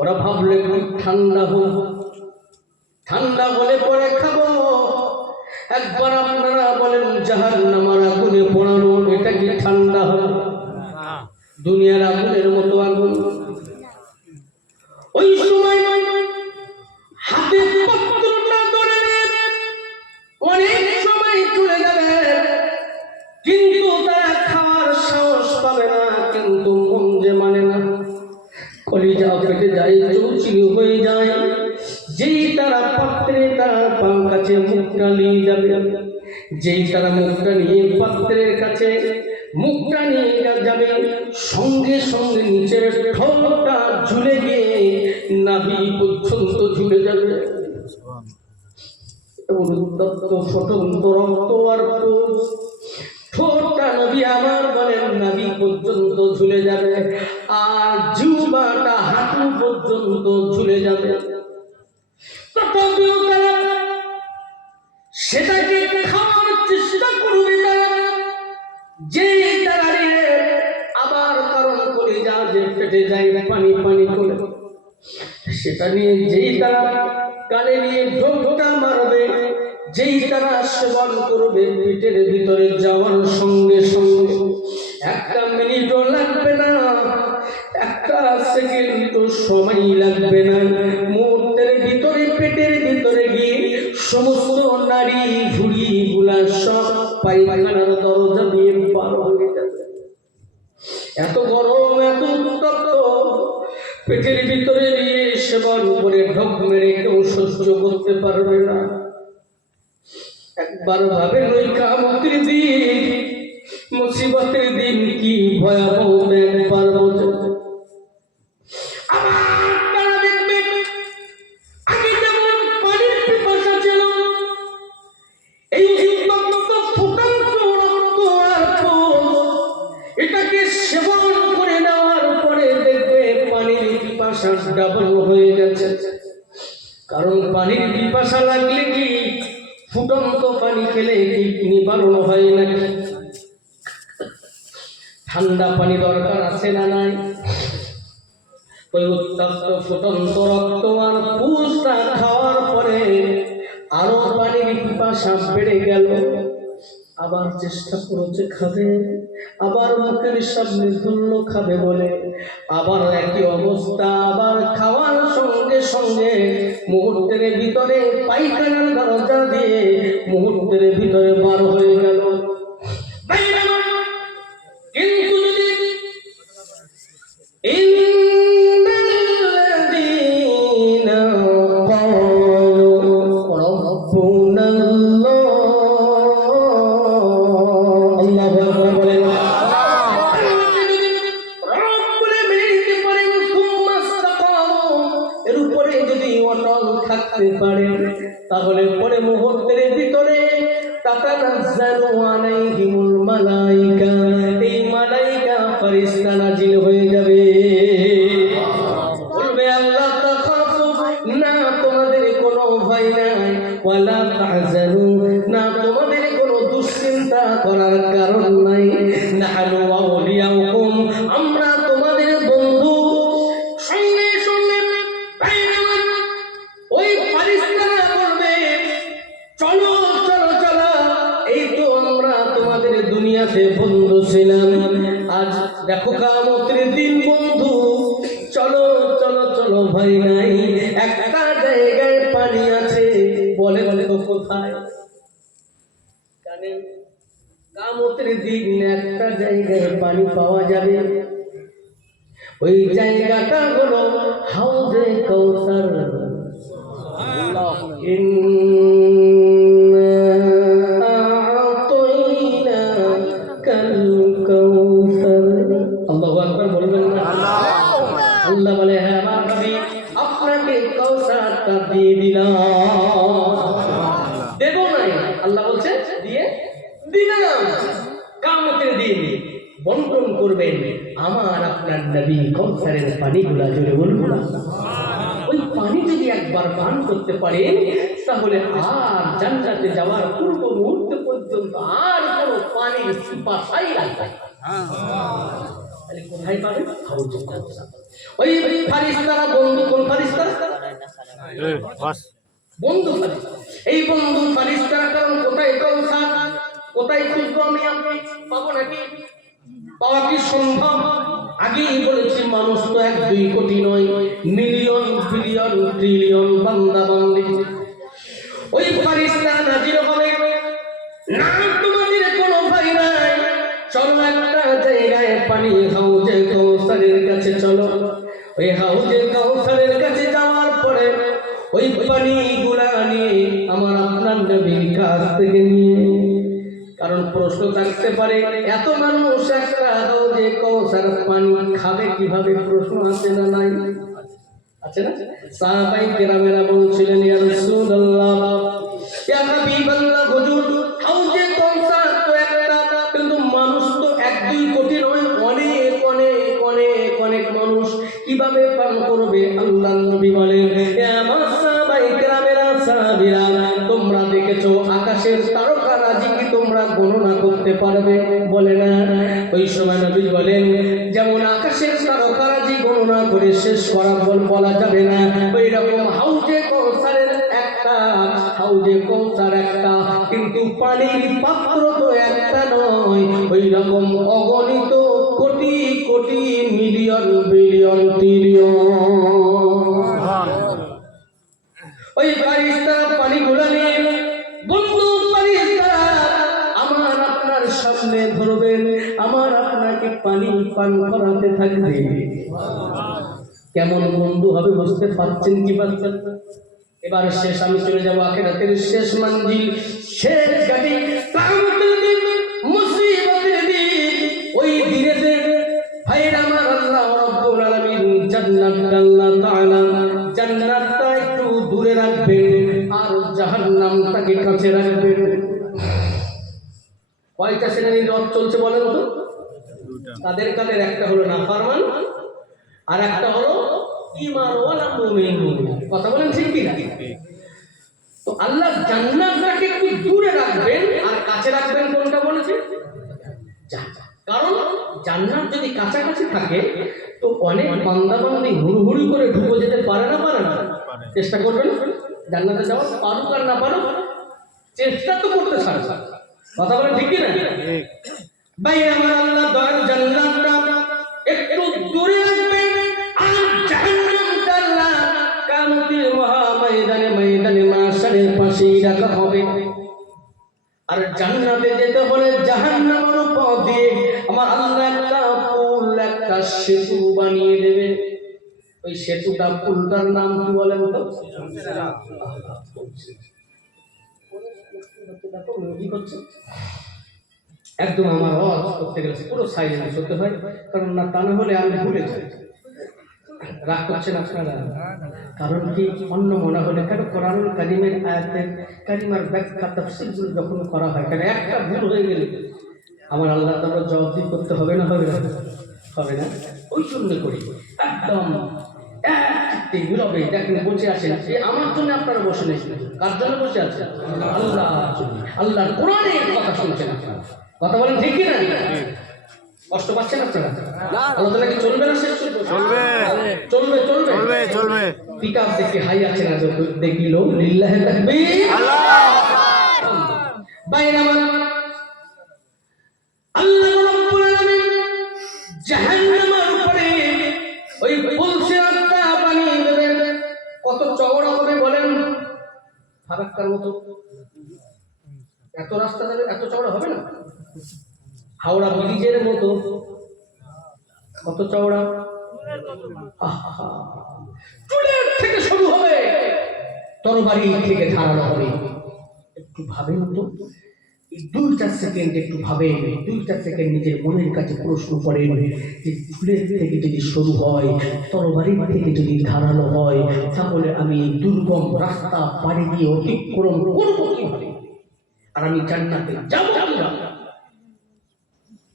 ওরা ভাবলো একটু ঠান্ডা হোক, ঠান্ডা হলে পরে খাবো। একবার আপনারা বলেন জাহান্নামের আগুনে পোড়ানো এটা কি ঠান্ডা হবে? দুনিয়ার আগুনের মতো আগুন। ওই সময় হাতে পাত্রটা ধরে অনেক সময় চলে যাবে, কিন্তু তারা খাওয়ার সাহস পাবে না। কিন্তু মন যে মানে না, কলিজা ফেটে যায়, চৌচির হয়ে যায়। যেই তারা পাত্রে তারা কাছে মুখটা নিয়ে যাবে, যেই তারা মুখটা নিয়ে পাত্রের কাছে মুখটা নিয়ে যাবে, সঙ্গে সঙ্গে নিচের ঠোঁটটা ঝুলে গিয়ে নাভি পর্যন্ত ঝুলে যাবে। উত্তপ্ত ফুটন্ত রক্ত আর ঠোঁটটা নবী আমার বলেন নাভি পর্যন্ত ঝুলে যাবে, আর জিহ্বাটা হাঁটু পর্যন্ত ঝুলে যাবে। তথাপিও তারা সেটাকে খাওয়ার চেষ্টা করবে। তারা যেই তারা আবার কারণ করে যা যে পেটে যায় পানি পানি করে, সেটা নিয়ে যেই তারা কানে নিয়ে ঢোকটা মারবে, যেই তারা সেবন করবে, পেটের ভিতরে যাওয়ার সঙ্গে সঙ্গে একটা মিনিটও লাগবে না, একটা সেকেন্ড সময় লাগবে না, মুহূর্তের ভিতরে পেটের ভিতরে গিয়ে সমস্ত নারী ভুঁড়ি গুলা সব পায়খানার দরজা দিয়ে পার হয়ে যাবে। এত গরম, এত উত্তপ্ত, পেটের ভিতরে নিয়ে সেবন করে ঢোক মেরে কেউ সহ্য করতে পারবে না। একবার ভাবে ওই কিয়ামতের দিন, মুসিবতের দিন কি ভয়াবহ একবার বোঝে। ডাবল হয়ে গেছে, কারণ পানির পিপাসা লাগলে কি ফুটন্ত পানি খেলে কি নিবারণ হয় নাকি? ঠান্ডা পানি দরকার আছে না নাই? ওই উত্তপ্ত ফুটন্ত রক্ত আর পুষ্টা খাওয়ার পরে আরো পানির পিপাসা বেড়ে গেল। আবার চেষ্টা করেছে খাবে, আবার মুখের সামনে ধরল খাবে বলে, আবার একই অবস্থা। আবার খাওয়ার সঙ্গে সঙ্গে মুহূর্তের ভিতরে পায়খানার দরজা দিয়ে মুহূর্তের ভিতরে বার হয়ে গেল। কিন্তু যদি তাহলে পরে মুহূর্তের ভিতরে তাতানাজ্জালু আলাইহিমুল মালাইকা, এই মালাইকা ফেরেশতা নাজিল হয়ে যাবে, বলবে আল্লাহ তাখাফু না, তোমাদের কোনো ভয় নাই, ওয়ালা তাহজানু না, তোমাদের কোনো দুশ্চিন্তা করার কারণ নাই, নাহনু আউলিয়াউকুম, আমরা তোমাদের বন্ধু। সঙ্গে সঙ্গে ওই ফেরেশতারা বলবে চলো চলো চলো, এই তো আমরা তোমাদের দুনিয়াতে বন্ধু ছিলাম, আজ দেখো কিয়ামতের দিন বন্ধু, চলো চলো চলো ভয় নাই, একটা জায়গায় পানি আছে, বলে বলে তো কোথায়? জানেন কিয়ামতের দিন একটা জায়গায় পানি পাওয়া যাবে, ওই জায়গাটা হলো হাউজে কাউসার। আল্লাহু আকবার বলবেন না? আল্লাহ বলে হ্যাঁ আমার নবী আপনাকে কাউসারটা দিয়ে দিলাম। দেব নাই, আল্লাহ বলছে দিয়ে দিলাম। কিয়ামতের দিন বন্টন করবেন আমার আপনার নবী কাউসারের পানিগুলা, জোরে বলবো না? ওই পানি যদি একবার পান করতে পারেন তাহলে আর জান্নাতে যাওয়ার পূর্ব মুহূর্ত পর্যন্ত আর কোনো পানির পিপাসাই লাগবে না। তাহলে কোথায় পাবে? হাউজে কাউসার। ওই ফারিস্তারা বন্ধু, কোন ফারিস্তারা? বন্ধু ফারিস্তা। এই বন্ধু ফারিস্তারা কারণ কোথায় কাউসার, কোথায় খুঁজবো আমি আপনি? পাবো নাকি? পাওয়া কি সম্ভব? আগেই বলেছি মানুষ তো 1-2 কোটি নয়, মিলিয়ন বিলিয়ন ট্রিলিয়ন বান্দা বান্দি। ওই ফারিস্তা নাজির হবে না, তোমাদের কোনো ভয় নাই, চলো একটা জায়গায় পানি হাউজে কাউসারের কাছে চলো। ওই হাউজে কাউসারের কাছে যাওয়ার পরে ওই পানিগুলা নিয়ে আমার আপনার নবীর কাছ থেকে নিয়ে, কারণ প্রশ্ন থাকতে পারে এত মানুষ একটা হাউজে কাউসার পানি খাবে কিভাবে? প্রশ্ন আছে না নাই? আছে না? সাহাবায়ে কেরামেরা বলছিলেন, ইয়া রাসূলুল্লাহ, ইয়া হাবিবাল্লাহ, হুজুর হাউজে কাউসার তো একটা, কিন্তু মানুষ তো 1-2 কোটি নয়, অনেক অনেক অনেক অনেক মানুষ, কিভাবে পান করবে? আল্লাহর নবী বলেন, হে আমার সাহাবায়ে কেরামেরা, সাহাবীরা, তোমরা দেখেছো আকাশের তারকারাজি কি তোমরা গণনা করতে পারবে? বলে না। ওই সময় নবী বলেন, যেমন আকাশের তারকারাজি গণনা করে শেষ করা বলা যাবে না, ওই রকম হাউজে কাউসারের একটা, হাউজে কাউসার একটা, কিন্তু পানির পাত্র তো একটা নয়, ওই রকম অগণিত crore crore million billion trillion. ওই ফারিস্তা পানিগুলা নিয়ে বন্ধু ফারিস্তা আমার আপনার সামনে ধরবেন, আমার আপনাকে পানি পান করাতে থাকবে। কেমন বন্ধু হবে বুঝতে পারছেন কি পারছেন? এবার শেষ, আমি চলে যাবো আখিরাতের শেষ মঞ্জিল, শেষ গাড়ি, কিয়ামতের দিন, মুসিবতের দিন। ওই দিনেতে ভাইরা আমার, আল্লাহ রাব্বুল আলামিন জান্নাত, আল্লাহ তাআলা জান্নাতটা একটু দূরে রাখবেন আর জাহান্নামটাকে কাছে রাখবেন। কয়টা শ্রেণীর রথ চলছে বলেন তো? তাদের কাদের একটা হলো নাফরমান আর একটা হলো ঈমানওয়ালা মুমিন। কথা বলেন ঠিক কি না? তো আল্লাহ জান্নাতটাকে একটু দূরে রাখবেন আর কাছে রাখবেন কোনটা বলেছে? কারণ জান্নাত যদি কাছাকাছি থাকে তো অনেক বান্দা বান্দি হুড়হুড়ি করে ঢুকে যেতে পারে না, পারে না? চেষ্টা করবেন জান্নাতে যাওয়ার, পারুক আর না পারুক চেষ্টা তো করতে ছাড়বে। কথা বলেন ঠিক কি না? ভাই আমার, আল্লাহ দয়াল জান্নাতটা একটু দূরে রাখবেন আর জাহান্নামটা আল্লাহ কিয়ামতের মহা ময়দানে, ময়দানে মাশারের পাশেই রাখা হবে। আর জান্নাতে যেতে হলে জাহান্নামের উপর দিয়ে আমার আল্লাহ একটা পুল, একটা সেতু বানিয়ে দেবে। ওই সেতুটা, পুলটার নাম কি বলেন তো? একদম আমার ওয়াজ করতে গেলে পুরো সাইলেন্স হতে হয়, কারণ না তা না হলে আমি ভুলে যাই। রাগ করছেন আপনারা? কারণ কি অন্য মনে হলে কেন কোরআনুল কারীমের আয়াতের কারিমার ব্যাখ্যা তাফসীরগুলো যখন করা হয়, কেন একটা ভুল হয়ে গেলে আমার আল্লাহ তাআলা জবাবদিহি করতে হবে না? হবে না? হবে না? ওই জন্য করি একদম এক নীরবে। দেখেন বসে আছেন, আমার জন্য আপনারা বসে নেই, কার জন্য বসে আছেন? আল্লাহ, আল্লাহর কোরআনের কথা শুনছেন আপনারা। কথা বলেন ঠিক কি না? কষ্ট পাচ্ছেন আপনারা? আল্লাহ তাআলা কি চলবে না? শেষ চলবে, চলবে চলবে চলবে চলবে। পিকআপ দেখে হাই আছে না, দেখিল লিল্লাহি তাকবীর, আল্লাহ বাইরে আমার আল্লাহ রাব্বুল আলামিন জাহান্নামের উপরে ওই পুলসে রাস্তা বানিয়ে দেবেন। কত চওড়া হবে বলেন? ফারাক্কার মতো এত রাস্তা যাবে, এত চওড়া হবে না? হাওড়া ব্রিজের মতো কত চওড়া? চুলের থেকে শুরু হবে, তরবারি থেকে ধারালো হবে। একটু ভাবেন তো, এই 2টা সেকেন্ড একটু ভাবেন, 2টা সেকেন্ড নিজের মনের কাছে প্রশ্ন করেন যে চুলের থেকে যদি শুরু হয়, তরবারি থেকে যদি ধারালো হয়, তাহলে আমি দুর্গম রাস্তা পাড়ি দিয়ে অতিক্রম করবো কিভাবে? আর আমি জান্নাতে যাবো কিভাবে?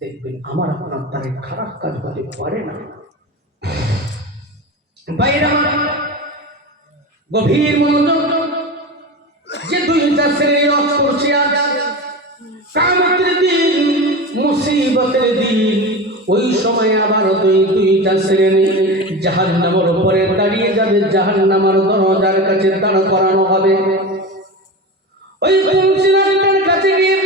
দেখবেন আমার আপনার দ্বারা খারাপ কাজ হতে পারে না। বাইরে গভীর মনোযোগ, যে 2টা শ্রেণীর রথ করছে আজ, কিয়ামতের দিন, মুসিবতের দিন, ওই সময় আবার দুইটা শ্রেণী জাহান্নামের উপরে দাঁড়িয়ে যাবে, জাহান্নামের দরজার কাছে দাঁড় করানো হবে। ওই পুলসিরাতের কাছে গিয়ে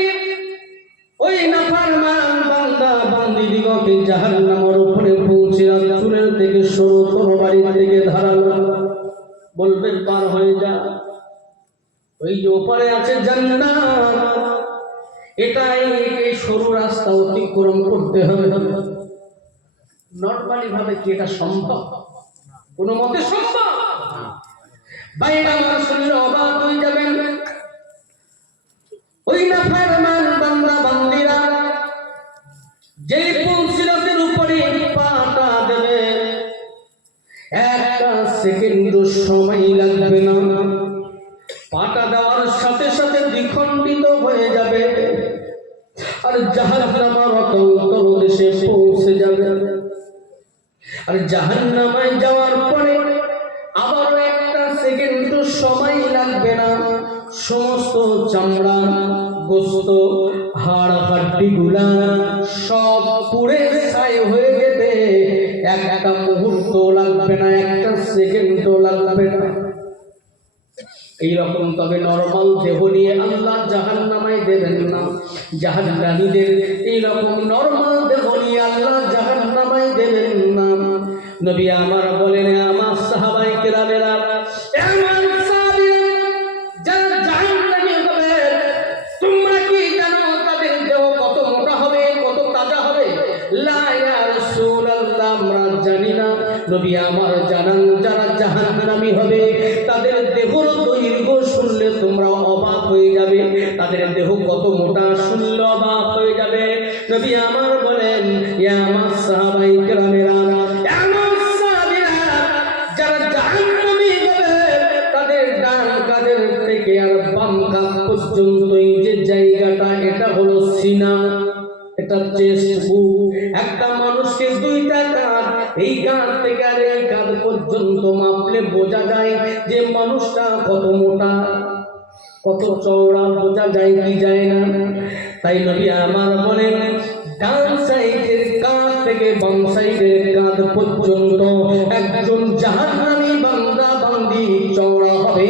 ওই নাফরমান বান্দা বান্দীদিগকে জাহান্নামের উপরে পুলসিরাত চুলের থেকে সরু তরবারি থেকে ধারালো বলবে পার হয়ে যা। ওই যে উপরে আছে জান্নাত, এটাই এই সরু রাস্তা অতিক্রম করতে হবে। নরমালি ভাবে কি এটা সম্ভব? কোনো মতে সম্ভব? বাইরে আমার শুনলে অবাক হয়ে যাবেন। ওই নাফরমান বান্দা বান্দীরা যে পুলসিরাতের উপরে পাটা দেবে, একটা সেকেন্ড সময় লাগবে না, পাটা দেওয়ার সাথে সাথে দ্বিখণ্ডিত হয়ে যাবে আর জাহান্নামের অতল দেশে পৌঁছে যাবে। আর জাহান্নামে যাওয়ার পরে আবার একটা সেকেন্ড সময় লাগবে না, সমস্ত চামড়া গোস্ত হাড় হাড্ডিগুলা সব পুড়ে ছাই হয়ে যেতে একটা মুহূর্ত লাগবে না, একটা সেকেন্ডও লাগবে না। এইরকম তবে নরমাল দেহ নিয়ে আল্লাহ জাহান্নামায় দেবেন না। জাহান্নামীদের এইরকম নরমাল দেহ নিয়ে আল্লাহ জাহান্নামায় দেবেন না। নবী আমার বলেন, আমার সাহাবায়ে কেরামেরা, আমার সাহাবীরা যারা জাহান্নামী হবে, তোমরা কি জানো তাদের দেহ কত মোটা হবে, কত তাজা হবে? লা ইয়া রাসূলুল্লাহ, আমরা জানি না। নবী আমার জানান, যারা জাহান্নামী হবে তাদের দেহর দৈর্ঘ্য শুনলে তোমরা অবাক হয়ে যাবে। তাদের দেহ কত মোটা শুনলে অবাক হয়ে যাবে। নবী আমার বলেন, ইয়া আমার সাহাবায়ে কেরামেরা, আমার সাহাবীরা যারা জাহান্নামী হবে তাদের ডান কাঁধের থেকে আর বাম কাঁধ পর্যন্ত এই যে জায়গাটা, এটা হলো সিনা, এটা চেস্ট বুক। একটা মানুষকে দুইটা কাঁধ, এই কাঁধ থেকে আর এই কাঁধ পর্যন্ত মাপলে বোঝা যায় যে মানুষটা কত মোটা, কত চওড়া, বোঝা যায় কি যায় না? তাই নবী আমার বলেন, ডান সাইডের কাঁধ থেকে বাম সাইডের কাঁধ পর্যন্ত একজন জাহান্নামী বান্দা বান্দি চওড়া হবে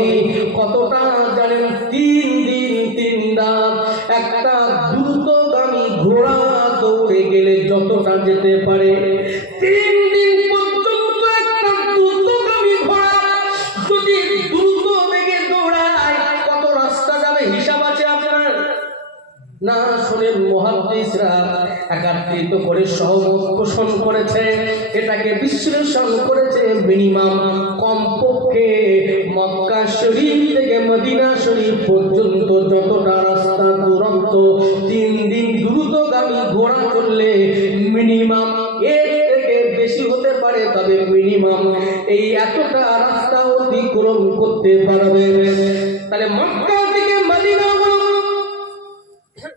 কতটা জানেন? 3 দিন 3 রাত। একটা দ্রুতগামী ঘোড়া দৌড়ে গেলে যতটা যেতে পারে, 3 দিন পর্যন্ত একটা দ্রুতগামী ঘোড়া যদি দ্রুত বেগে দৌড়ায় কত রাস্তা যাবে হিসাব আছে আপনার? না শোনেন, মুহাদ্দিসরা একত্রিত করে সহমত পোষণ করেছে, এটাকে বিশ্লেষণ করেছে। মিনিমাম কমপক্ষে মক্কা শরীফ থেকে মদিনা শরীফ পর্যন্ত যতটা রাস্তা দূরত্ব, 3 দিন দ্রুতগামী ঘোড়া চললে মিনিমাম এর থেকে বেশি হতে পারে, তবে মিনিমাম এই এতটা রাস্তা অতিক্রম করতে পারবে। তাহলে মক্কা থেকে মদিনা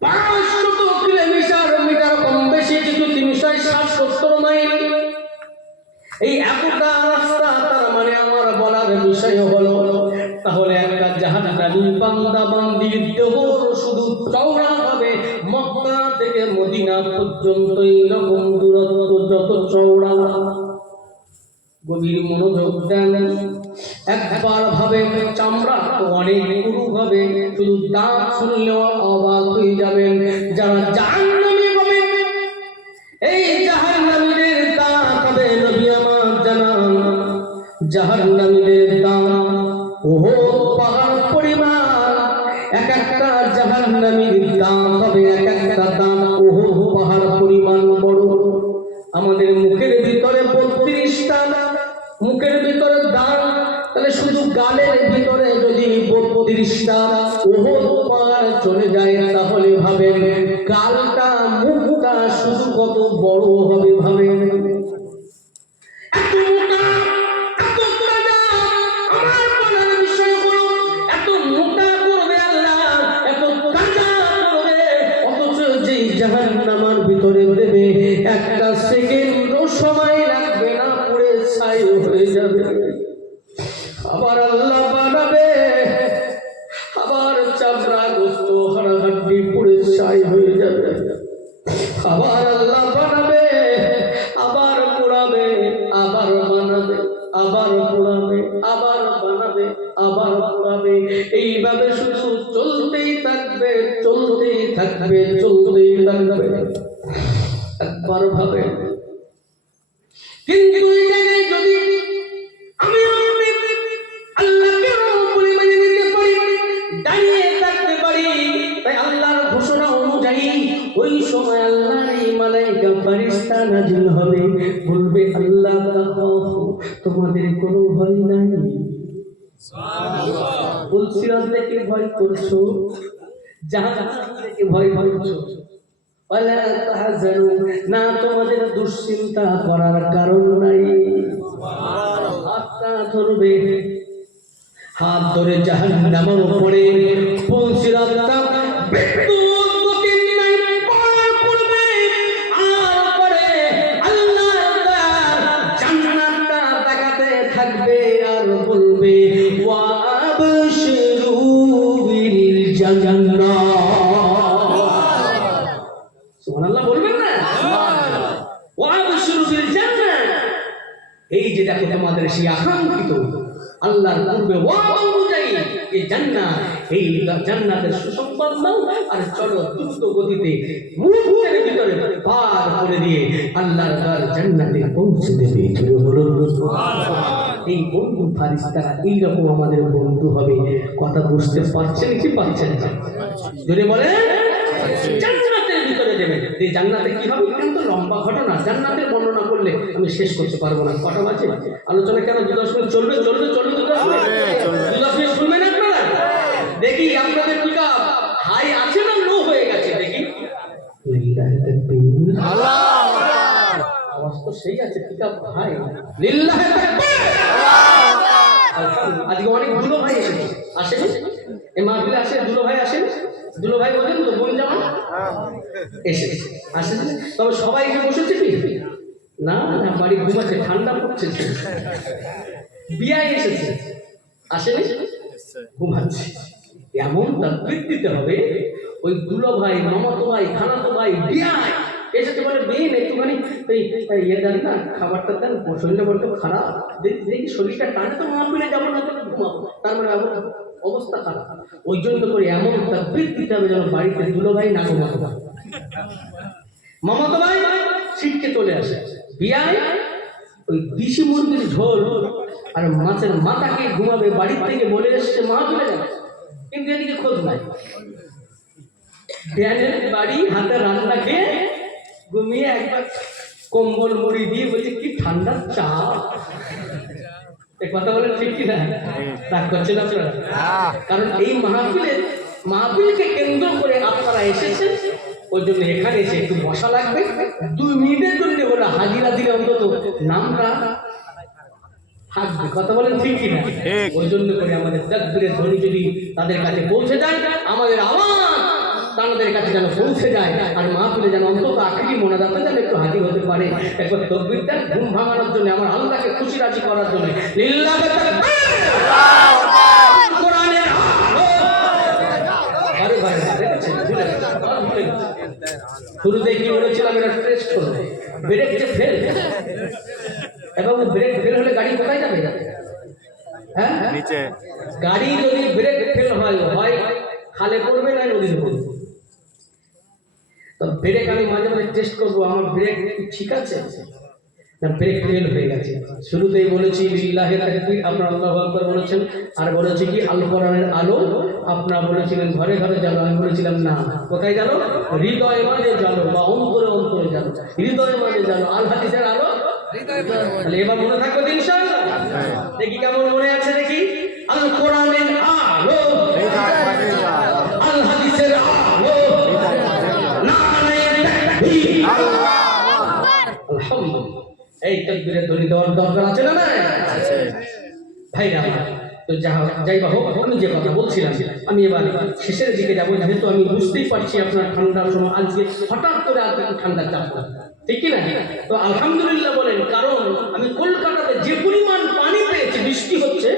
500 কিলোমিটার কম বেশি, কিন্তু 360-70 মাইল। এই এতটা রাস্তা, তার মানে আমার বলার বিষয় হলো, তাহলে একটা জাহান্নামী বান্দা বান্দির দেহ শুধু চওড়া হবে মক্কা থেকে মদিনা পর্যন্ত, এইরকম দূরত্ব যত চওড়া। গভীর মনোযোগ দেন, একবার ভাবে চামড়া তো অনেক পুরু হবে, শুধু দাঁত শুনলেও অবাক হয়ে যাবেন। যারা জাহান্নামী হবে, এই জাহান্নামীদের দাঁত হবে, নবী আমার জানান, জাহান্নামীদের দাঁত ওহদ পাহাড় পরিমাণ। এক একটা জাহান্নামীর দাঁত হবে, এক একটা দাঁত ওহদ পাহাড় পরিমাণ বড়। আমাদের মুখের ভিতরে 32টা মুখের ভিতরে দাঁত, তাহলে শুধু গালের ভিতরে যদি 32টা ওহদ পাহাড় চলে যায়, তাহলে ভাবেন গালটা মুখটা শুধু কত বড় হবে। ভাবেন জাহান্নামের ভিতরে দেবে, একটা সেকেন্ড সময় লাগবে না, পুড়ে ছাই হয়ে যাবে। আবার আল্লাহ বানাবে, আবার চামড়া গোস্ত হাড়াহাড্ডি পুড়ে ছাই হয়ে যাবে। আবার আল্লাহ বানাবে, এইভাবে শুধু চলতেই থাকবে, চলতেই থাকবে, চলতেই থাকবে। একবার ভাবে, কিন্তু এই জায়গায় যদি আমি আল্লাহকে বলে মেনে নিতে পারি, দাঁড়িয়ে থাকতে পারি, তাই আল্লাহর ঘোষণা অনুযায়ী ওই সময় আল্লাহর এই মালায়েকা ফেরেশতা নাজিল হবে, বলবে আল্লাহ তোমাদের কোনো ভয় নাই। বলছিলাম থেকে ভয় করছো, জাহান্নাম থেকে ভয় করছো, ওয়ালা তাহজানু, না তোমাদের দুশ্চিন্তা করার কারণ নাই। হাতটা ধরবে, হাত ধরে জাহান্নামের উপরে পৌঁছিলাম, থাকবে আর বলবে ওয়াবশিরু বিল জান্নাহ। সুবহানাল্লাহ বলবেন না? ওয়াবশিরু বিল জান্নাহ। এই যে দেখো তোমাদের সেই আকাঙ্ক্ষিত আল্লাহর পূর্বে ওয়াদা অনুযায়ী এই জান্নাত, এই জান্নাতের সুসংবাদ নাও আর চলো দ্রুত গতিতে মুহূর্তের ভিতরে পার করে দিয়ে আল্লাহর ঘর জান্নাতে পৌঁছে দেবে। এই বন্ধু ফারিস্তারা এইরকম আমাদের বন্ধু হবে। কথা বুঝতে পারছেন কি পারছেন না? যদি বলে জান্নাতের ভিতরে দেবে, এই জান্নাতে কি হবে? কিন্তু লম্বা ঘটনা, জান্নাতের বর্ণনা করলে আমি শেষ করতে পারবো না। কটা বাজে আলোচনা? কেন 10 মিনিট চলবে? চলবে চলবে 10 মিনিট শুনবেন আপনারা? দেখি আপনাদের পিকা হাই আছে না লো হয়ে গেছে? দেখি আওয়াজ তো সেই আছে, পিকা হাই লিল্লাহি তাকবীর। আজকে অনেক দুলো ভাই এসেছে, আসেন এই মাহফিলে আসে, দুলো ভাই আসেন, দুলো ভাই বলেন তো বোন জামা এসেছে, আসেন। তবে সবাই এসে বসেছে কি না? না, বাড়ি ঘুমাচ্ছে, ঠান্ডা পড়ছে। বিয়ায় এসেছে, আসেনি, ঘুমাচ্ছে। এমন তাকবীর দিতে হবে, ওই দুলো ভাই, মামাতো ভাই, খালাতো ভাই বিয়ায় এসেছে, বলে বেন একটুখানি ইয়ে দেন না, খাবারটা দেন, শরীরটা বড্ড খারাপ, দেখি শরীরটা টানে তো মাহফিলে যাবো না, তো ঘুমাবো, তার মানে অবস্থা খারাপ। ওই জন্য করে এমন তাকবীর দিতে হবে যেন বাড়িতে দুলো ভাই না ঘুমাতো ভাই, মামাতো ভাই ছিটকে চলে আসে। বিয়ায় ওই দিশি মুরগির ঝোল আর মাছের মাথাকে ঘুমাবে, বাড়ির থেকে বলে এসছে মাহফিলে যাবে, কিন্তু এদিকে খোঁজ নাই। বিয়ানের বাড়ি, হাতে রান্না খেয়ে ঘুমিয়ে একবার কম্বল মুড়ি দিয়ে বলছে কি ঠান্ডা চা। কথা বলেন ঠিক কিনা? রাগ করছেন আপনারা? কারণ এই মাহফিলকে কেন্দ্র করে আপনারা এসেছেন, ওই জন্য এখানে এসে একটু বসা লাগবে। 2 মিনিটের জন্য ওরা হাজিরা দিলে অন্তত নামটা থাকবে। কথা বলেন ঠিক কিনা? ওই জন্য করে আমাদের তাকবীরের ধ্বনি যদি তাদের কাছে পৌঁছে যায়, আমাদের আওয়াজ তাদের কাছে যেন পৌঁছে যায়, আর মাহফিলে যেন অন্তত আখেরি মোনাজাতে যেন একটু হাজির হতে পারে। একবার তাকবীরটা ঘুম ভাঙানোর জন্য, আমার আল্লাহকে খুশি রাজি করার জন্য। লিল্লাহি তাকবীর। কোরআনের আরে ভাই দেখেছেন, ভুলে শুরুতে কি বলেছিলাম, এটা টেস্ট করবে, ব্রেক যে ফেল, এবং ব্রেক ফেল হলে গাড়ি কোথায় যাবে? হ্যাঁ, নিচে। গাড়ি যদি ব্রেক ফেল হয় খালে পড়বে না নদীতে পড়বে। তো ব্রেক আমি মাঝে মাঝে টেস্ট করবো, আমার ব্রেক ঠিক আছে না ব্রেক ফেল হয়ে গেছে। শুরুতেই বলেছি লিল্লাহি তাকবীর, আপনারা আল্লাহু আকবার বলেছেন, আর বলেছি কি আল কোরআনের আলো। আপনারা বলেছিলেন ঘরে ঘরে জানো, আমি বলেছিলাম না, কোথায় জানো? হৃদয়ে মাঝে জানো, বা অন্তরে অন্তরে জানো, হৃদয়ে মাঝে জানো, আল হাদিসের আলো। তাহলে এবার মনে থাকবে ইনশাআল্লাহ। দেখি কেমন মনে আছে, দেখি। আল কোরআনের আলো, আল হাদিসের আলো, আলহামদুলিল্লাহ। এই তাকবীরের ধ্বনি দেওয়ার দরকার আছে না? আছে ভাইরা। তো যাই হোক, আমি যে কথা বলছিলাম, আমি এবার শেষের দিকে যাবো, যেহেতু আমি বুঝতেই পারছি আপনার ঠান্ডার সময় আজকে হঠাৎ করে আজকে ঠান্ডা চাপ, ঠিক কিনা? তো আলহামদুলিল্লাহ বলেন, কারণ আমি কলকাতাতে যে পরিমাণ পানি পেয়েছি, বৃষ্টি হচ্ছে,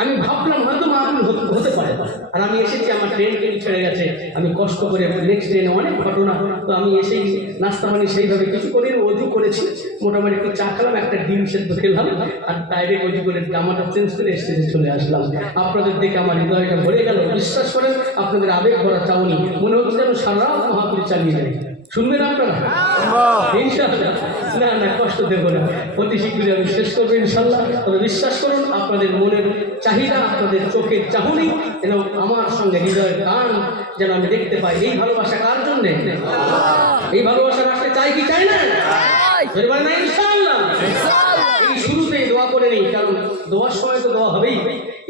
আমি ভাবলাম হয়তো মাহফিল হতে পারে, আর আমি এসেছি, আমার ট্রেন ছেড়ে গেছে, আমি কষ্ট করে নেক্সট ট্রেনে অনেক ঘটনা, তো আমি এসেই নাস্তা পানি সেইভাবে কিছু করে অজু করেছি, মোটামুটি একটু চা খেলাম, একটা ডিম সেদ্ধ খেলাম, আর ডাইরেক্ট অজু করে জামাটা চেঞ্জ করে স্টেজে চলে আসলাম। আপনাদের দেখে আমার হৃদয়টা ভরে গেল। বিশ্বাস করেন, আপনাদের আবেগ ভরা চাউনি মনে হচ্ছে যেন সারা রাত মাহফিল চালিয়ে যায়। শুনবেন আপনারা? ইনশাআল্লাহ। না না, কষ্ট দেব না, অতি শীঘ্রই আমি শেষ করবো ইনশাআল্লাহ। তবে বিশ্বাস করুন, আপনাদের মনের চাহিদা, আপনাদের চোখের চাহনি যেন আমার সঙ্গে হৃদয়ের গান যেন আমি দেখতে পাই। এই ভালোবাসা কার জন্যে? এই ভালোবাসা রাখতে চাই কি চাই না? ইনশাআল্লাহ। এই শুরুতেই দোয়া করে নেই, কারণ দোয়ার সময় তো দোয়া হবেই।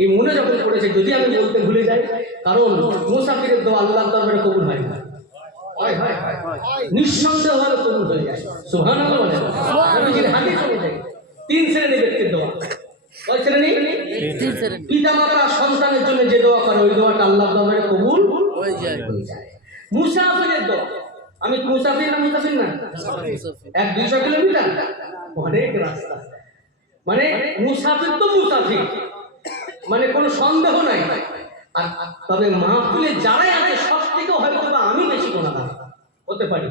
এই মনে যখন পড়েছে, যদি আমি বলতে ভুলে যাই, কারণ মুসাফিরের দোয়া আল্লাহর দরবারে কবুল হয় না, নিঃসন্দেহভাবে কবুল হয়ে যায়। সুবহানাল্লাহ বলেন। নবীজির হাদিস অনুযায়ী 3 শ্রেণীর ব্যক্তির দোয়া। কয় শ্রেণী? 3 শ্রেণী। পিতামাতা সন্তানের জন্য যে দোয়া করে, ওই দোয়াটা আল্লাহর দরবারে কবুল হয়ে যায়। মুসাফিরের দোয়া, আমি মুসাফির না, মুসাফির না, 100-200 কিলোমিটার অনেক রাস্তা, মানে মুসাফির তো মুসাফির, মানে কোনো সন্দেহ নাই। আর তবে মাহফিলে যারাই আছে সব থেকে হয়তো বা আমি বেশি গুনাহগার হতে পারি,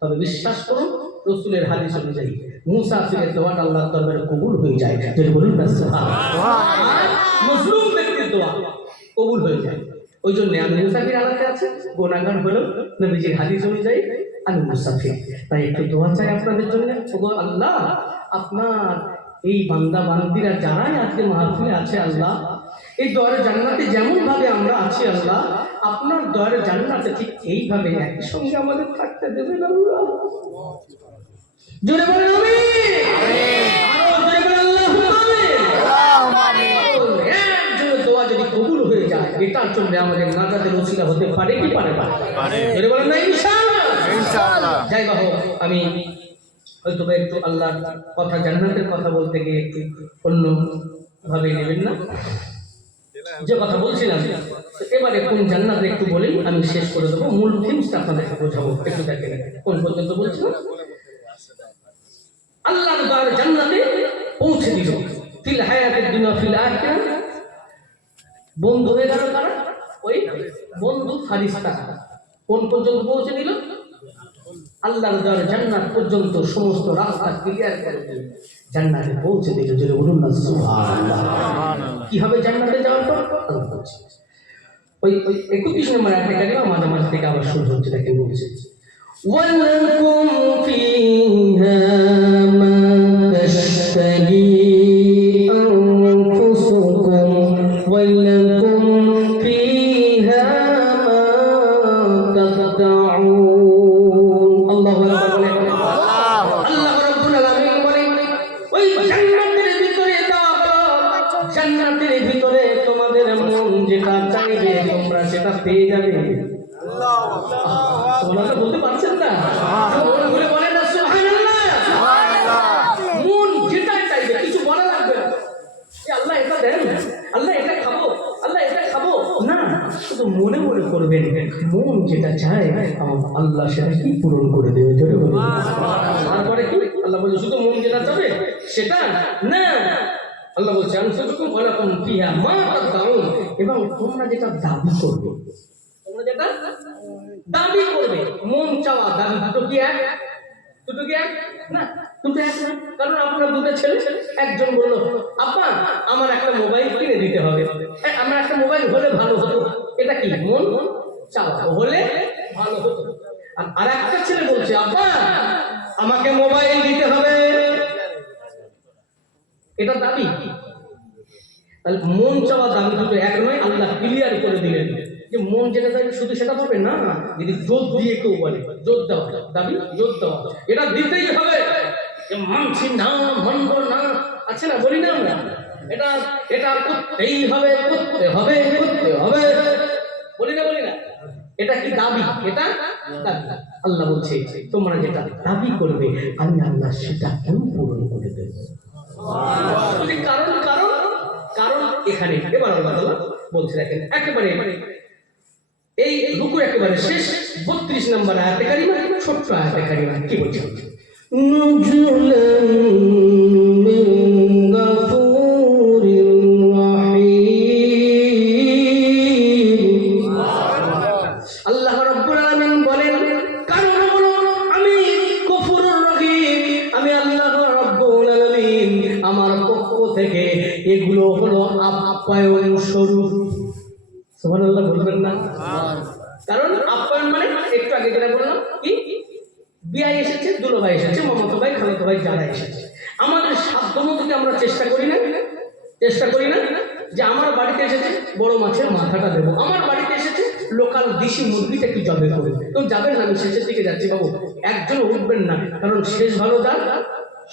তবে বিশ্বাস করুন, রাসূলের হাদিস অনুযায়ী মুসাফিরের দোয়াটা আল্লাহর দরবারে কবুল হয়ে যায়। যদি বলুন না সুবহানাল্লাহ। মুসলিম ব্যক্তির দোয়া কবুল হয়ে যায়। ওই জন্য আমি মুসাফির আলাদা আছে, গুনাহগার হলো নবীজির হাদিস অনুযায়ী আমি মুসাফির। তাই একটু দোয়া চাই আপনাদের জন্য। ওগো আল্লাহ, আপনার এই বান্দা বান্দিরা যারাই আজকে মাহফিলে আছে আল্লাহ, এই দয়ার জান্নাতে যেমন ভাবে আমরা আছি আল্লাহ, আপনার দয়ার জান্নাতে ঠিক এইভাবে একই সঙ্গে আমাদের থাকতে দেবেন আল্লাহ। জোরে বলেন আমিন। আরো জোরে বলেন আল্লাহুম্মা আমিন। একজনের দোয়া যদি কবুল হয়ে যায়, এটার জন্য আমাদের নাজাতের ওসিলা হতে পারে কি পারে না? জোরে বলেন না ইনশাআল্লাহ। ইনশাআল্লাহ। যাই হোক, আমি হয়তো একটু আল্লাহর কথা, জান্নাতের কথা বলতে গিয়ে একটু অন্য ভাবে নেবেন না। যে কথা বলছিলাম, এবারে কোন জান্নাত একটু বলেই আমি শেষ করে দেবো, মূল থিমসটা আপনাদেরকে বোঝাবো। একটু দেখেন কোন পর্যন্ত বলছিলাম। আল্লাহর দয়ার জান্নাতে পৌঁছে দিল, ফিল হায়াতের দুনিয়া ফিল আখিরাহ। বন্ধু হয়ে গেল তারা, ওই বন্ধু ফারিস্তা কোন পর্যন্ত পৌঁছে দিল? আল্লাহর দয়ার জান্নাত পর্যন্ত সমস্ত রাস্তা ক্লিয়ার করে দিল, জান্নাতে পৌঁছে দিল। যদি বলুন না সুবহানাল্লাহ। কি হবে জান্নাতে যাওয়ার পর? ওই 31 নম্বর আয়াতে কারিমা মাঝামাঝি থেকে আবার শুরু হচ্ছে, দেখেন বলছে, ওয়ালাকুম ফিহা মা তাশতাহি আনফুসুকুম ওয়ালাকুম ফিহা মা তাদউন। আল্লাহু আকবার বলেন। আল্লাহ রাব্বুল আলামিন বলেন, ওই জান্নাতের ভিতরে দেওয়া হলো, জান্নাতের ভিতরে তোমাদের মন যেটা চাইবে তোমরা সেটা পেয়ে যাবে। তোমরা বলতে পারছেন না? বলে বলেন না সুবহানাল্লাহ। মন যেটা চাইবে, কিছু বলা লাগবে না, আল্লাহ এটা দেন, আল্লাহ এটা খাবো, আল্লাহ এটা খাবো না, শুধু মনে মনে করবেন, মন যেটা চায় আমার আল্লাহ সেটা কি পূরণ করে দেবে। জোরে বলুন। তারপরে কি আল্লাহ বলছে, শুধু মন যেটা চাবে সেটা না, আল্লাহ বলছে আনফুসুকুম ওয়ালাকুম ফিহা মা তাদউন, এবং তোমরা যেটা দাবি করবে, তোমরা যেটা দাবি করবে, মন চাওয়া দাবি দুটো কি এক? দুটো কি এক না? দুটো এক না। কারণ আপনার দুটো ছেলে, একজন বলল আপা আমার একটা মোবাইল কিনে দিতে হবে, আমার একটা মোবাইল হলে ভালো হতো, এটা কি মন চাওয়া, হলে ভালো হতো। আর একটা ছেলে বলছে আপা আমাকে মোবাইল দিতে হবে, এটা দাবি। তাহলে মন চাওয়া দাবি দুটো এক নয়। আল্লাহ ক্লিয়ার করে দিলেন যে মন যেটা চাইবে শুধু সেটা পাবে না, যদি জোর দিয়ে কেউ বলে, জোর দেওয়া দাবি, জোর দেওয়া, এটা দিতেই হবে। মানছি না, মানব না, আছে না, বলি না আমরা, এটা এটা করতেই হবে, করতে হবে, করতে হবে, বলি না, বলি না। এটা কি দাবি? এটা দাবি। আল্লাহ বলছে তোমরা যেটা দাবি করবে আমি আল্লাহ সেটা কেউ পূরণ করে দেব। কারণ কারণ কারণ এখানে এবার আল্লাহ বলছে, দেখেন একেবারে এই রুকুর একেবারে শেষ 32 নম্বর আয়াতে কারিমা, ছোট্ট আয়াতে কারিমা কি বলছে? নুজুলান মিন গাফুরির রাহিম। আপ্যায়ন স্বরূপ। সুবহানাল্লাহ বলবেন না? কারণ আপ্যায়ন মানে একটু আগে যেটা বললাম কি, বিয়ে এসেছে, দুলো ভাই এসেছে, মামাতো ভাই, খালাতো ভাই যারা এসেছে, আমাদের সাধ্য মতো কি আমরা চেষ্টা করি না যে আমার বাড়িতে এসেছে বড় মাছের মাথাটা দেবো, আমার বাড়িতে এসেছে লোকাল দেশি মুরগিটা একটু জবে করে। তো যাবেন না, আমি শেষের দিকে যাচ্ছি বাবু, একজন উঠবেন না, কারণ শেষ ভালো যার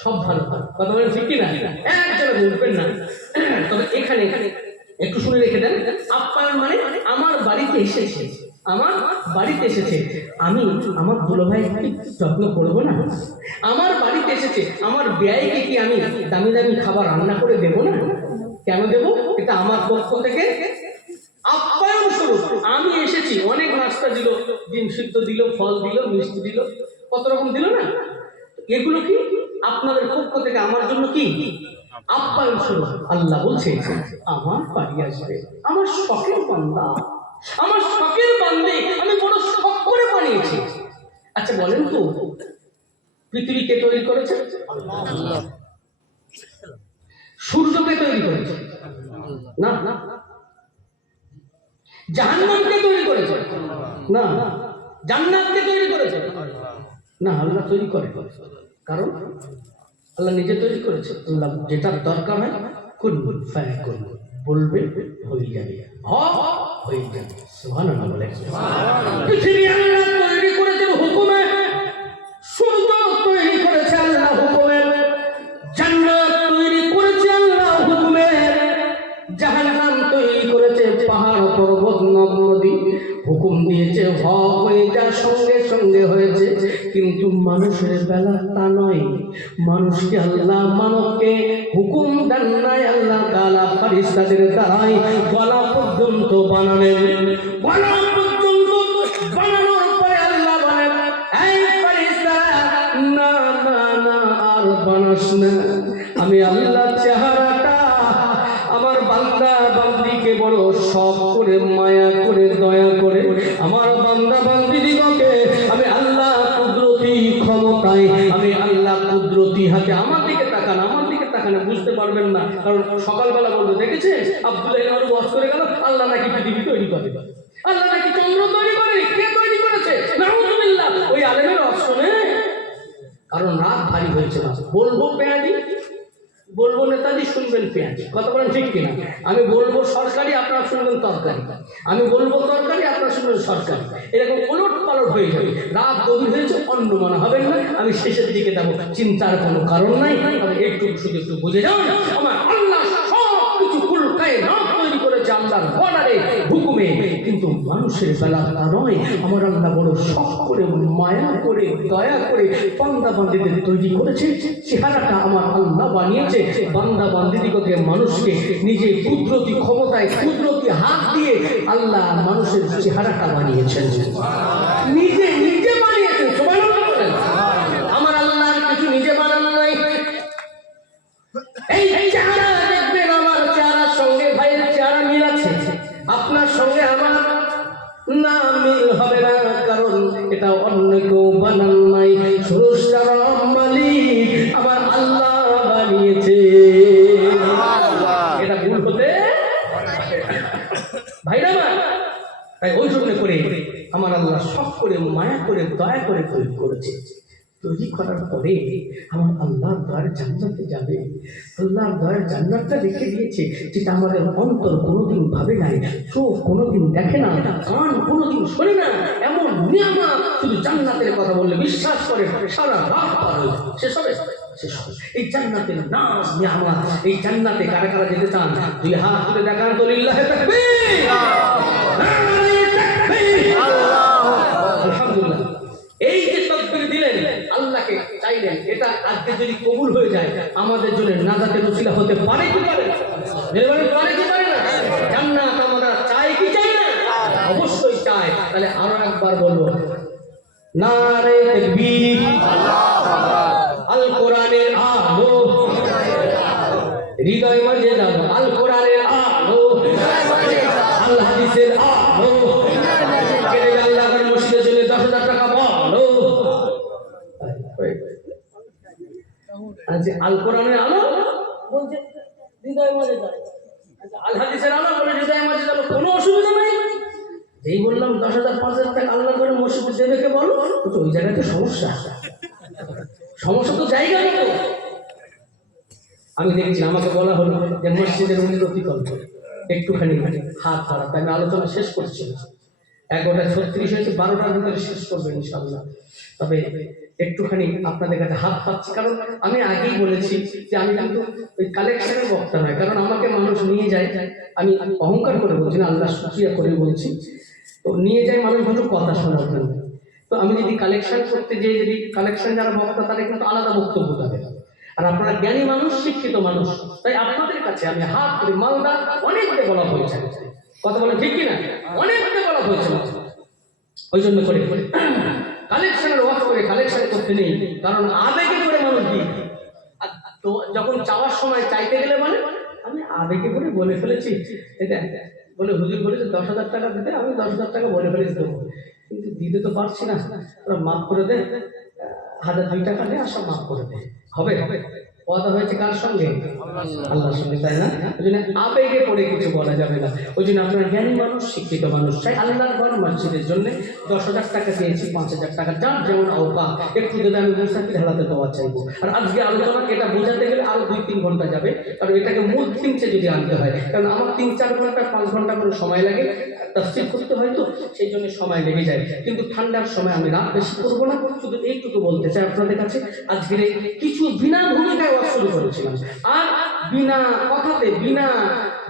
সব ভালো। কথা বলেন ঠিক কিনা? একজন উঠবেন না। তবে এখানে একটু শুনে রেখে দেন, আপ্যায়ন মানে আমার বাড়িতে এসেছে, আমি আমার দুলোভাইকে যত্ন করবো না? আমার বাড়িতে এসেছে, আমার ব্যয়কে কি আমি দামি দামি খাবার রান্না করে দেবো না? কেন দেবো? এটা আমার পক্ষ থেকে আপ্যায়ন স্বরূপ। আমি এসেছি, অনেক নাস্তা দিল, ডিম সিদ্ধ দিল, ফল দিল, মিষ্টি দিল, কত রকম দিল না? এগুলো কি আপনাদের পক্ষ থেকে আমার জন্য কি আপ্যায়ন স্বরূপ। আল্লাহ বলছে আমার বাড়ি আসবে আমার শখের বান্দা, আমার শখের বান্দে, আমি বড় শখ করে বানিয়েছি। আচ্ছা বলেন তো, পৃথিবীকে তৈরি করেছে আল্লাহ। সূর্যকে তৈরি করেছে না? জাহান্নামকে তৈরি করেছে না? জান্নাতকে তৈরি করেছে না? আল্লাহ তৈরি করে। কারণ আল্লাহ নিজে তৈরি করেছে। আল্লাহ যেটা দরকার হয় কুন ফায়াকুন বলবে, হয়ে যাবে, হয়ে যাবে। সুবহানাল্লাহ বলে। পৃথিবী আল্লাহ তৈরি করেছে হুকুমে, সূর্য তৈরি করেছে আল্লাহ হুকুমে, জান্নাত তৈরি করেছে আল্লাহ হুকুমে, জাহান্নাম তৈরি করেছে পাহাড় পর্বত নদ নদী, হুকুম দিয়েছে হয়ে যার সঙ্গে সঙ্গে হয়েছে। কিন্তু মানুষের বেলা তা নয়, মানুষকে আল্লাহ মানবকে হুকুম দেন নাই আল্লাহ তাআলা ফেরেশতাদের দ্বারাই গলা পর্যন্ত বানালেন। গলা পর্যন্ত বানানোর পরে আল্লাহ বলেন, এই ফেরেশতারা না না না আর বানাস না, আমি আল্লাহ চেহারাটা আমার বান্দা বান্দিকে বড় শখ করে, মায়া করে, দয়া করে, আমার বান্দা বান্দিদিগকে আমি আল্লাহ কুদরতি ক্ষমতায়, আমি আল্লাহ কুদরতি হাতে, আমার দিকে তাকান, আমার দিকে তাকানে বুঝতে পারবেন না। কারণ সকালবেলা বলতে দেখেছে আব্দুল্লাহ ইমারু ওয়াজ করে গেল আল্লাহ নাকি পৃথিবী তৈরি করে, আল্লাহ নাকি চন্দ্র তৈরি করে। কে তৈরি করেছে? নাউযুবিল্লাহ। ওই আলেমের অপশনে, কারণ রাত ভারী হয়েছে না। বলবো পেঁয়াজি, বলবো নেতাজি, শুনবেন পেঁয়াজি। কথা বলেন ঠিক কিনা? আমি বলবো সরকারি, আপনারা শুনবেন তরকারি, আমি বলবো তরকারি, আপনারা শুনবেন সরকারি। এরকম উলট পালট হয়ে যাবে। রাত গভীর হয়েছে, অন্য মনে হবেন না, আমি শেষের দিকে যাবো, চিন্তার কোনো কারণ নাই। তবে একটু শুধু একটু বুঝে যান, আমার আল্লাহ সব কিছু কুলকায় না তৈরি করেছে আল্লাহর অর্ডারে, হুকুমে। কিন্তু মানুষের বেলা তা নয়। আমার আল্লাহ বড় শখ করে, মায়া করে, দয়া করে বান্দা বান্দিদের তৈরি করেছে। চেহারাটা আমার আল্লাহ বানিয়েছে। বান্দা বান্দিদিগকে, মানুষকে নিজে কুদরতি ক্ষমতায়, কুদরতি হাত দিয়ে আল্লাহ মানুষের চেহারাটা বানিয়েছেন, নিজে নিজে বানিয়েছেন। সুবহানাল্লাহ বলেন। আমার আল্লাহ কিছু নিজে বানান নাই। এই চেহারা দেখবেন, আমার চেহারার সঙ্গে ভাইয়ের চেহারা মিল আছে, আপনার সঙ্গে আমার না মিল হবে না, কারণ এটা অন্য কেউ বানান নাই। স্রষ্টার মালিক আমার আল্লাহ বানিয়েছে। এটা ভুল হতে ভাইরা না, তাই ওই জন্য করে আমার আল্লাহ শখ করে, মায়া করে, দয়া করে তৈরি করেছে। তৈরি করার পরে আমার আল্লাহর দয়ার জান্নাতে যাবে। আল্লাহর দয়ার জান্নাতটা রেখে দিয়েছে, যেটা আমাদের অন্তর কোনোদিন ভাবে নাই, চোখ কোনোদিন দেখে না, কান কোনোদিন শোনে না। এমন নিয়ামত শুধু জান্নাতের কথা বললে বিশ্বাস করে সারা রাত পার হয়ে যাবে, শেষ হবে। এই জান্নাতের নাম নিয়ামত। এই জান্নাতে কারা কারা যেতে চান? দুই হাত তুলে দেখান তো, লিল্লাহি তাকবীর, নারে তাকবীর, আলহামদুলিল্লাহ। এই যে তাকবীর দিলেন, আল্লাহকে চাইলেন, এটা আজকে যদি কবুল হয়ে যায় আমাদের জন্য নাজাতের ওসিলা হতে পারে কি পারে? পারে কি পারে না? জান্নাত আমরা চাই কি চাই না? অবশ্যই চাই। তাহলে আরো একবার বলবো, নারে তাকবীর, আল কোরআনের আলো হৃদয় মাঝে যাবো, আল কোরআনের আলো, আল হাদিসের আলো, আল্লাহর মসজিদের জন্য 10,000 টাকা বলো। আজ আল কোরআনের আলো বলছে হৃদয় মাঝে যায়, হাদিসের আলো বলে হৃদয় মাঝে গেল, কোনো অসুবিধা নেই। এই বললাম 10,000 5,000 টাকা আল্লাহ করে মসজিদে দেবে কে বলো, ওই জায়গাতে সমস্যা, সমস্যা তো জায়গা নেই। আমি দেখছি আমাকে বলা হলো যে মসজিদের উন্নতি করতে একটুখানি হাত বাড়া, তাই আমি আলোচনা শেষ করছি। 11:36 হয়েছে, 12টার ভিতরে শেষ করবেন ইনশাআল্লাহ। তবে একটুখানি আপনাদের কাছে হাত পাচ্ছি, কারণ আমি আগেই বলেছি যে আমি কিন্তু ওই কালেকশনের বক্তা নয়, কারণ আমাকে মানুষ নিয়ে যায়, আমি অহংকার করে বলছি না, আল্লাহ শুকরিয়া করে বলছি, তো নিয়ে যায় মানুষ হয়তো কথা শোনার জন্য। তো আমি যদি কালেকশন করতে যাই, যদি কালেকশন যারা বক্তা তাদের কিন্তু আলাদা বক্তব্য থাকে, আর আপনারা জ্ঞানী মানুষ, শিক্ষিত মানুষ, তাই আপনাদের কাছে আমি হাত করে মালদা অনেককে বলা হয়েছে, কথা বলে ঠিক কিনা, অনেককে বলা হয়েছে। ওই জন্য করে কালেকশনের ওয়াজ করে কালেকশন করতে নেই, কারণ আবেগে করে মানুষ দিই। তো যখন চাওয়ার সময় চাইতে গেলে মানে আমি আবেগে করে বলে ফেলেছি, এটা বলে হুজুর বলেছে 10,000 টাকা দিতে, আমি 10,000 টাকা বলে ফেলেছি দেবো, কিন্তু দিতে তো পারছি না, ওরা মাফ করে দে, 1,002 টাকা নেই, আসা মাফ করে দে, হবে হবে। কথা হয়েছে কার সঙ্গে? আল্লাহর সঙ্গে, তাই না? ওই জন্য আবেগে পড়ে কিছু বলা যাবে না। ওই জন্য আপনারা জ্ঞানী মানুষ, শিক্ষিত মানুষ, চাই আল্লাহর ঘর মসজিদের জন্য 10,000 টাকা দিয়েছি, 5,000 টাকা, যার যেমন আওকা একটু দিলে আমি মুসাফির হালাতে দেওয়া চাইবো। আর আজকে আলোচনা এটা বোঝাতে গেলে আরো 2-3 ঘন্টা যাবে, কারণ এটাকে মূল থিমসে যদি আনতে হয়, কারণ আমার 3-4 ঘন্টা 5 ঘন্টা করে সময় লাগে তাফসীর করতে হয়, তো সেই জন্য সময় লেগে যায়। কিন্তু ঠান্ডার সময় আমি রাত বেশি করবো না, শুধু এইটুকু বলতে চাই আপনাদের কাছে, আজকের কিছু বিনা ভূমিকায় ওয়াজ শুরু করেছিলাম, আর বিনা কথাতে বিনা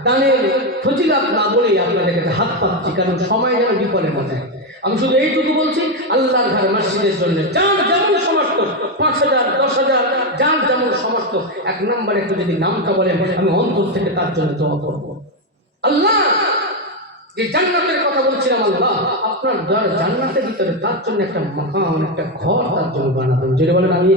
দানের ফজিলত না বলে আপনাদের কাছে হাত পাচ্ছি, কারণ সময় যেন বিফলে না যায়। আমি শুধু এইটুকু বলছি, আল্লাহর ঘর মসজিদের জন্য যার যেমন সমর্থ, 5,000 10,000 যার যেমন সমর্থ, 1 নম্বরে একটু যদি নামটা বলেন, আমি অন্তর থেকে তার জন্য দোয়া করবো। আল্লাহ, যে জান্নাতের কথা বলছিলাম, আল্লাহ আপনার যার জান্নাতের ভিতরে তার জন্য একটা মাকাম, একটা ঘর তার জন্য বানাবেন, যেটা বলেন আমি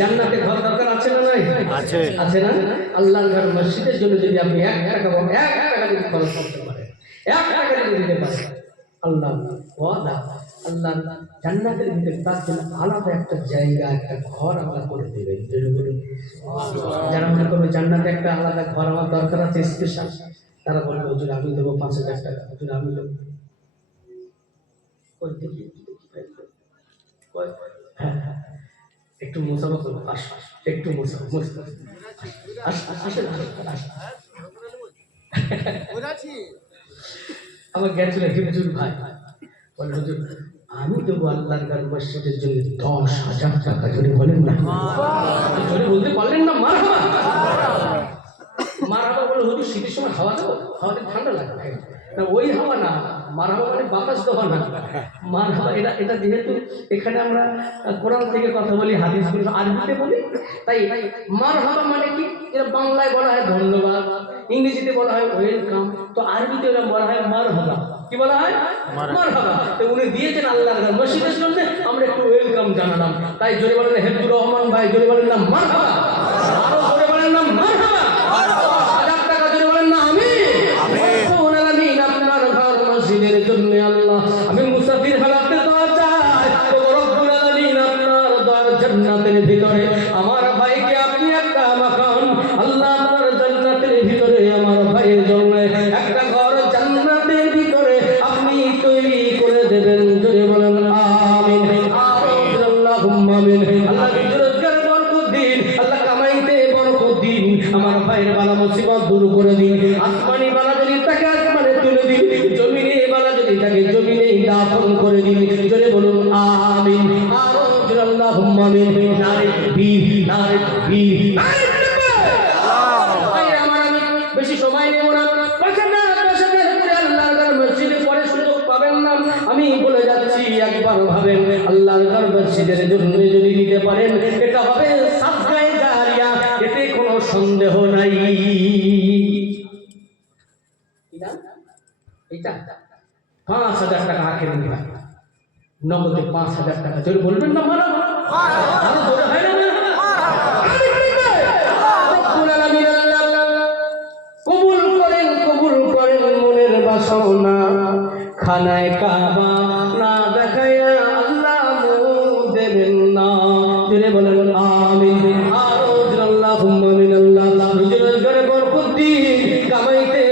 জান্নাতে ঘর দরকার আছে না নাই? আছে, আছে না? আল্লাহর ঘর মসজিদের জন্য যদি আপনি 1 টাকা বা 1 টাকা যদি খরচ করতে পারেন, 1 টাকা যদি দিতে পারেন, আল্লাহ ওয়াদা, আল্লাহ জান্নাতের ভিতরে তার জন্য আলাদা একটা জায়গা, একটা ঘর আল্লাহ করে দেবেন। যারা মনে করবে জান্নাতে একটা আলাদা ঘর আমার দরকার আছে স্পেশাল, তারা বলবে হুজুর আমি দেবো 5,000 টাকা, হুজুর আমি দেবো। একটু মোসাফা করবো, একটু আমার গেছিল হুজুর ভাই বলে, হুজুর আমি দেবো আল্লাহর ঘর মসজিদের জন্য 10,000 টাকা। যদি বলেন না, যদি বলতে পারলেন না মারহাবা, মারহাবা বলে হুজুর শীতের সময় হাওয়া দেবো, হাওয়াতে ঠান্ডা লাগে না, ওই হাওয়া না, মারহাবা মানে বাতাস দেওয়া না, মারহাবা এটা যেহেতু এখানে আমরা কোরআন থেকে কথা বলি, হাদিসগুলো আরবিতে বলি, তাই মারহাবা মানে কি, এটা বাংলায় বলা হয় ধন্যবাদ, ইংরেজিতে বলা হয় ওয়েলকাম, তো আরবিতে বলা হয় মারহাবা। কি বলা হয়? মারহাবা। তো উনি দিয়েছেন আল্লাহর ঘর মসজিদের জন্য, আমরা একটু ওয়েলকাম জানালাম। তাই জোরে বলেন হেফজুর রহমান ভাই, জোরে বলেন না মারহাবা, আরো জোরে বলেন না মারহাবা, 1,000 টাকা জোরে বলেন না আমিন। আপনার ঘর মসজিদের জন্য আল্লাহ আমি মুসাফির হালাতে দোয়া চাই, রব্বুল আলামিন আপনার দর জান্নাতের ভিতরে আমার ভাইকে আপনি একটা মাকাম, আল্লাহ আপনার জান্নাতের ভিতরে আমার ভাইয়ের জন্য একটা ঘর জান্নাতের ভিতরে আপনি তৈরি করে দেবেন। জোরে বলেন আমিন, আমিন, আল্লাহুম্মা আমিন। আল্লাহ রোজগার বরকত দিন, আল্লাহ কামাইতে বরকত দিন, আমার ভাইয়ের বালা মুসিবত দূর করে দিন, আসমানি বালা যদি তাকে আসমানে তুলে দিন, জমিনে বালা যদি তাকে জমিনে দাফন করে দিন। জোরে বলুন আমিন, আরো জোরে আল্লাহুম্মা আমিন। নারে তাকবীর, নারে তাকবীর, নারে বেশি সময় নেব না, আল্লাহর ঘর মসজিদে পরে সুযোগ পাবেন না, আমি বলে যাচ্ছি, একবার ভাবেন আল্লাহর ঘর মসজিদের জন্য যদি দিতে পারেন, এটা হবে সাদকায়ে জারিয়া, এতে কোনো সন্দেহ নাই। এটা 5,000 টাকা আখের নিবা, নগদে 5,000 টাকা। জোরে বলবেন না মারহাবা, আরো জোরে হয় না মনের বাসনা, খানায় কাবা না দেখাইয়া আল্লাহ দেবেন না। জোরে বলেন আমিন, আরো আল্লাহুম্মা আমিন। আল্লাহ রোজগারে বরকত দিন, কামাইতে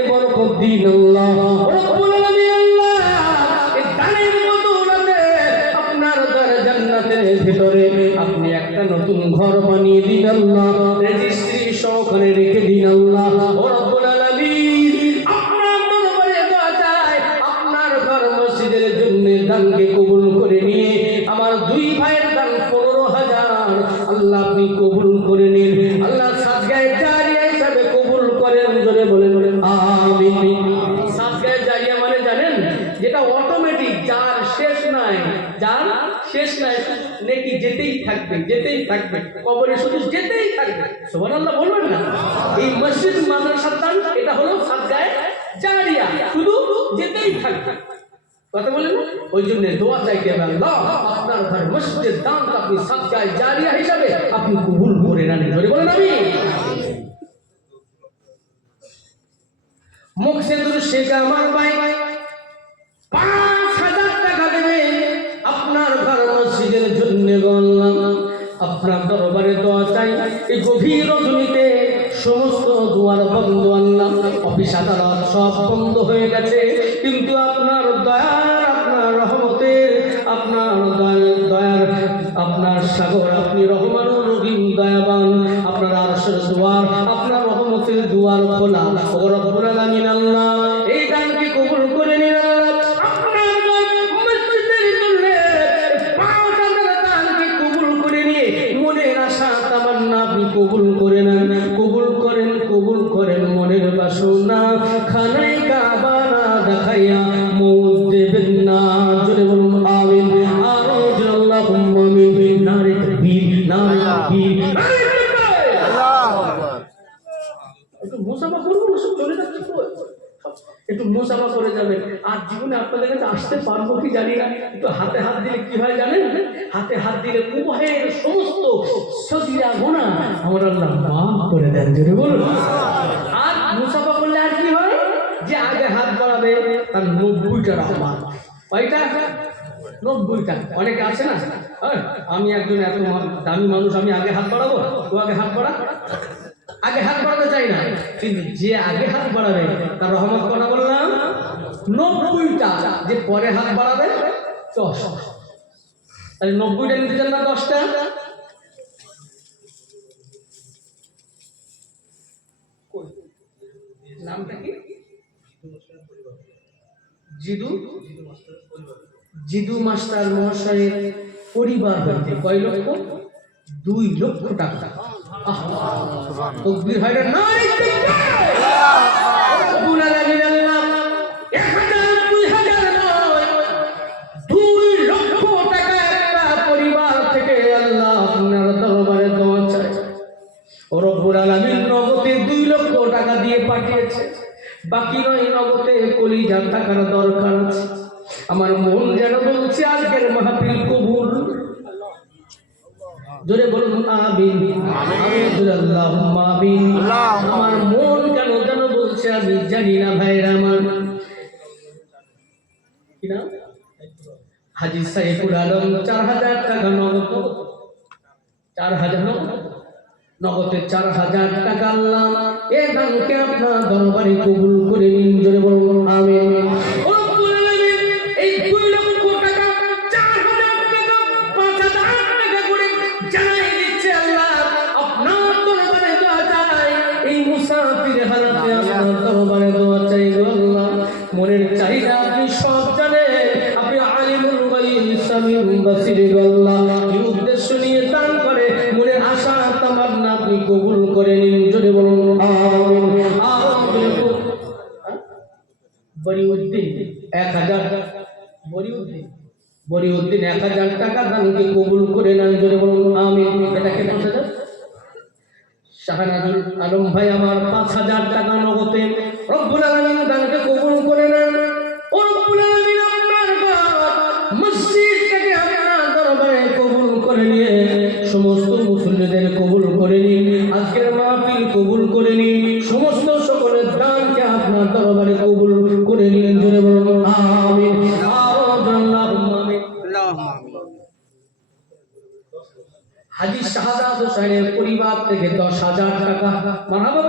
الدين الله رب العالمين الله এই দানের বদৌলতে আপনার দরে জান্নাতের ভিতরে আপনি একটা নতুন ঘর বানিয়ে দিন আল্লাহ রেজিস্ট্রি সহকারে রেখে দিন আল্লাহ রব্বুল আলামিন আপনার দরবারে দোয়া চাই আপনার ঘর মসজিদের জন্য দানকে কবুল করে নিয়ে আমার দুই ভাইয়ের দান 15,000 আল্লাহ আপনি কবুল করে নিন আল্লাহ সাদগায়ে জারিয়া হিসাবে কবুল করেন জোরে বলেন আমিন সাদগায়ে জারিয়া মানে জানেন যেটা অটোমেটিক যার শেষ নাই নেকি যেতেই থাকবে কবরে শুধু যেতেই থাকবে সুবহানাল্লাহ বলবেন না এই মসজিদ মাদ্রাসার দান এটা হলো সাদগায়ে জারিয়া শুধু যেতেই থাকবে কথা বলেন ওই জন্য দোয়া চাইতে হবে আল্লাহ আপনার ঘর মসজিদের দানটা আপনি সাদগায়ে জারিয়া হিসাবে আপনি কবুল করে নেন জোরে বলেন আমিন মুকসিদুর শেখ আমার ভাই 5,000 টাকা দেবে আপনার ঘর মসজিদের জন্য বললাম আপনার দরবারে দোয়া চাই এই গভীর রজনীতে সমস্ত দুয়ার বন্ধ আল্লাহ অফিস আদালত সব বন্ধ হয়ে গেছে কিন্তু আপনার দয়ার আপনার রহমতের আপনার দয়ার আপনার সাগর আপনি রহমানুর রহিম দয়াবান আপনার আরশের দুয়ার আপনার রহমতের দুয়ার খোলা ও রব্বুল আলামিন আল্লাহ এই দানকে কবুল করে নিন আল্লাহ আপনার মসজিদের জন্য 5,000 দানকে কবুল করে নিয়ে মনের আশা তামান্না আপনি কবুল করে নেন কবুল করেন মনের বাসনা খানায় কাবা না দেখাইয়া মৌত দেবেন না জোরে বলুন আমিন আর আল্লাহুম্মা আমিন নারে তাকবীর নারে তাকবীর আল্লাহু আকবার একটু মুসাফা করব না সব চলে যাচ্ছে একটু মুসাফা করে যাবেন আর জীবনে আপনাদের কাছে আসতে পারবো কি জানি না একটু হাতে হাত দিলে কি হয় জানেন হাতে হাত দিলে উভয়ের সমস্ত সগীরা গুনাহ আমার আল্লাহ মাফ করে দেন জোরে বলুন আর মুসাফা করলে আর কি হয় যে আগে হাত বাড়াবে তার 90টা রহমত কয়টা 90টা অনেকে আছে না আমি একজন এত দামি মানুষ আমি আগে হাত বাড়াবো ও আগে হাত বাড়াতে চাই না কিন্তু যে আগে হাত বাড়াবে তার রহমত কথা বললাম 90টা যে পরে হাত বাড়াবে 10 তাহলে 90টা নিতে চান না 10টা নামটা কি জিদু মাস্টার মহাশয়ের পরিবার হইতে কয় লক্ষ 2 লক্ষ টাকা তাকবীর হয় না রব্বুল আলামিন আল্লাহ 1,000 2,000 নয় 2 লক্ষ টাকা একটা পরিবার থেকে আল্লাহ আপনার দরবারে দোয়া চাই ও রব্বুল আলামিন নগদে 2 লক্ষ টাকা দিয়ে পাঠিয়েছে বাকি নয় নগদে কলিজার টাকার দরকার আছে আমার মন যেন বলছে আজকের মাহফিল কবুল জোরে বলুন আমিন আল্লাহুম্মা আমিন আমার মন কেন বলছে আমি জানি না ভাইরা আমার কি নাম হাজী সাইফুল আলম 4,000 টাকা নগদ 4,000 নগদে 4,000 টাকা আল্লাহ এই দানকে আপনার দরবারে কবুল করে নিন জোরে বলুন আমিন মনের চাহিদা আপনি সব জানেন আপনি আলিমুল গায়ব সামিউল বাসির আল্লাহ কি উদ্দেশ্য নিয়ে দান করে মনের আশা তামান্না আপনি কবুল করে নিন জোরে বলুন আমিন বরিউদ্দিন 1,000 বরিউদ্দিন 1,000 টাকা দানকে কবুল করে নেন জোরে বলুন আমিন এটা কে 5,000 শাহনাজুল আলম ভাই আমার 5,000 টাকা নগদে রব্বুল আলামিন দানকে কবুল করে নেন ও রব্বুল আলামিন আপনার মসজিদটাকে আপনার দরবারে কবুল করে নিয়ে সমস্ত মুসলিমদের কবুল করে নিন আজকের মাহফিল কবুল করে নিন সমস্ত সকলের দানকে আপনার দরবারে কবুল করে নিন জোরে বলুন আমিন আল্লাহুম্মা আমিন হাজী শাহাদাত হোসেনের পরিবার থেকে 10,000 টাকা মারহাবা